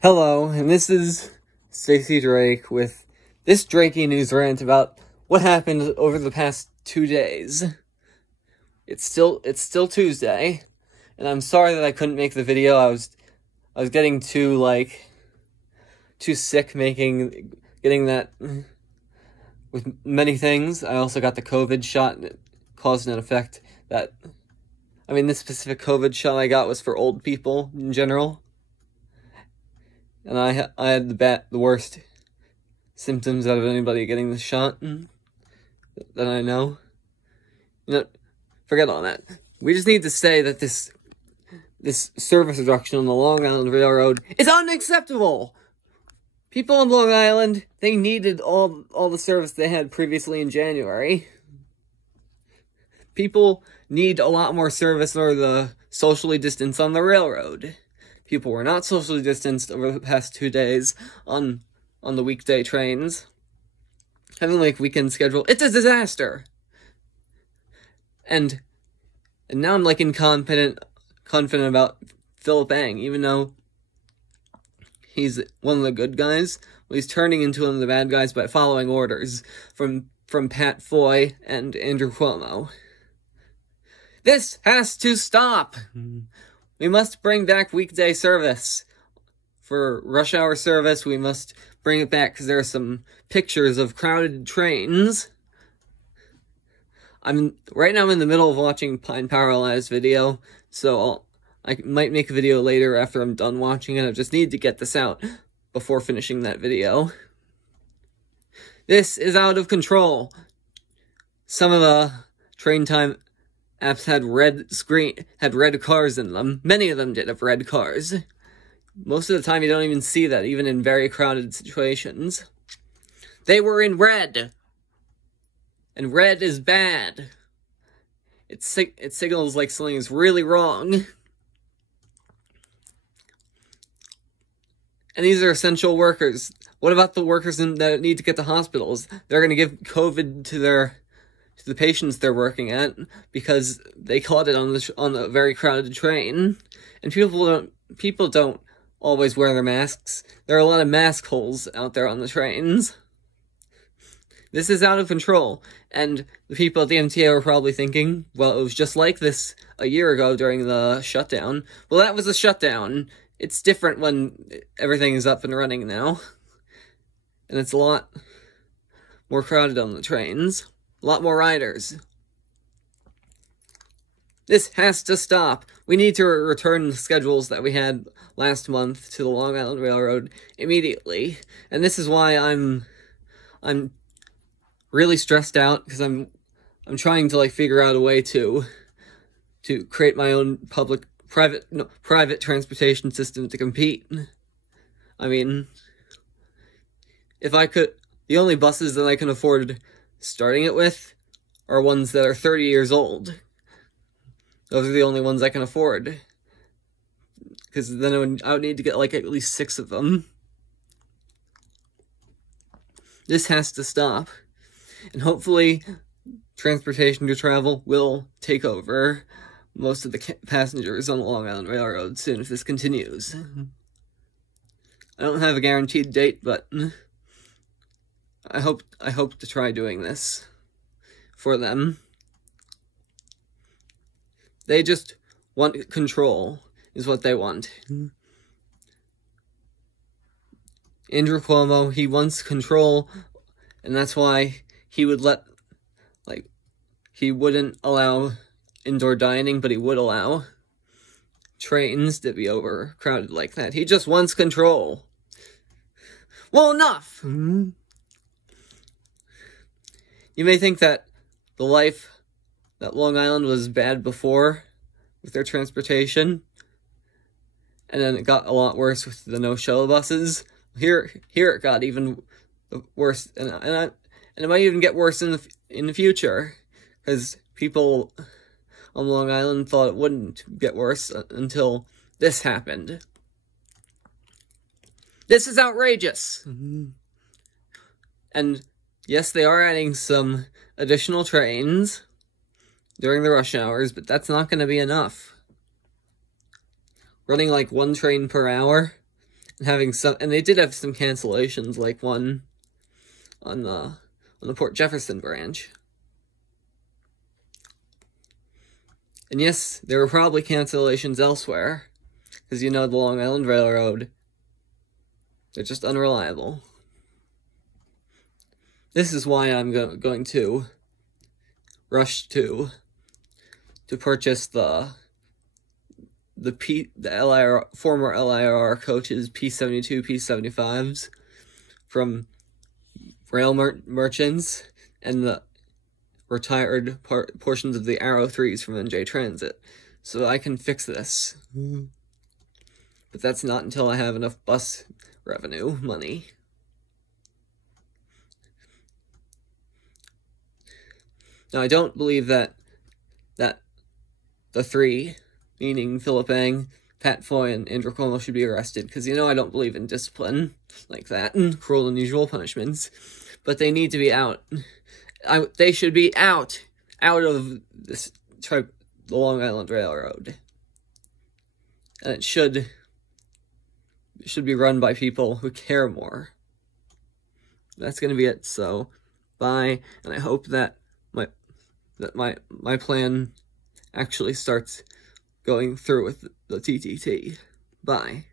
Hello, and this is Stacy Drake with this Drakey news rant about what happened over the past 2 days. It's still Tuesday, and I'm sorry that I couldn't make the video. I was getting too sick getting that with many things. I also got the COVID shot, and it caused an effect that, this specific COVID shot I got was for old people in general. And I had the worst symptoms out of anybody getting the shot that I know. Forget all that. We just need to say that this service reduction on the Long Island Railroad is unacceptable! People on Long Island, they needed all the service they had previously in January. People need a lot more service in order to socially distance on the railroad. People were not socially distanced over the past 2 days on the weekday trains. Having weekend schedule, it's a disaster. And now I'm confident about Philip Ang, even though he's one of the good guys. Well, he's turning into one of the bad guys by following orders from Pat Foy and Andrew Cuomo. This has to stop! We must bring back weekday service. For rush hour service, we must bring it back because there are some pictures of crowded trains. Right now I'm in the middle of watching Pine Paralyzed video, so I might make a video later after I'm done watching it. I just need to get this out before finishing that video. This is out of control. Some of the train time apps had red cars in them. Many of them did have red cars. Most of the time you don't even see that, even in very crowded situations. They were in red! And red is bad. It signals like something is really wrong. And these are essential workers. What about the workers that need to get to hospitals? They're going to give COVID to the patients they're working at because they caught it on a very crowded train. And people don't always wear their masks. There are a lot of mask holes out there on the trains. This is out of control, and the people at the MTA were probably thinking, well, it was just like this a year ago during the shutdown. Well, that was a shutdown. It's different when everything is up and running now. And it's a lot more crowded on the trains. A lot more riders. This has to stop. We need to return the schedules that we had last month to the Long Island Railroad immediately. And this is why I'm really stressed out, because I'm trying to figure out a way to create my own private transportation system to compete. If I could, the only buses that I can afford starting it with are ones that are 30 years old. Those are the only ones I can afford. Because then I would need to get at least 6 of them. This has to stop. And hopefully, transportation to travel will take over most of the passengers on the Long Island Railroad soon if this continues. I don't have a guaranteed date, but I hope to try doing this for them. They just want control, is what they want. Andrew Cuomo, he wants control, and that's why he would he wouldn't allow indoor dining, but he would allow trains to be overcrowded like that. He just wants control. Well, enough! You may think that the life that Long Island was bad before with their transportation, and then it got a lot worse with the no-shuttle buses. Here it got even worse, and it might even get worse in the future, because people on Long Island thought it wouldn't get worse until this happened. This is outrageous! And yes, they are adding some additional trains during the rush hours, but that's not going to be enough. Running 1 train per hour and they did have some cancellations, like one on the Port Jefferson branch. And yes, there were probably cancellations elsewhere, because the Long Island Railroad, they're just unreliable. This is why I'm going to rush to purchase the LIR, former LIR coaches, P72, P75s from rail merchants, and the retired portions of the Arrow 3s from NJ Transit, so I can fix this. But that's not until I have enough bus revenue money. Now, I don't believe that the three, meaning Philip Ang, Pat Foy, and Andrew Cuomo, should be arrested, because I don't believe in discipline like that, and cruel and unusual punishments, but they need to be out. They should be out of the Long Island Railroad, and it should be run by people who care more. That's gonna be it. So, bye, and I hope that my plan actually starts going through with the TTT. Bye.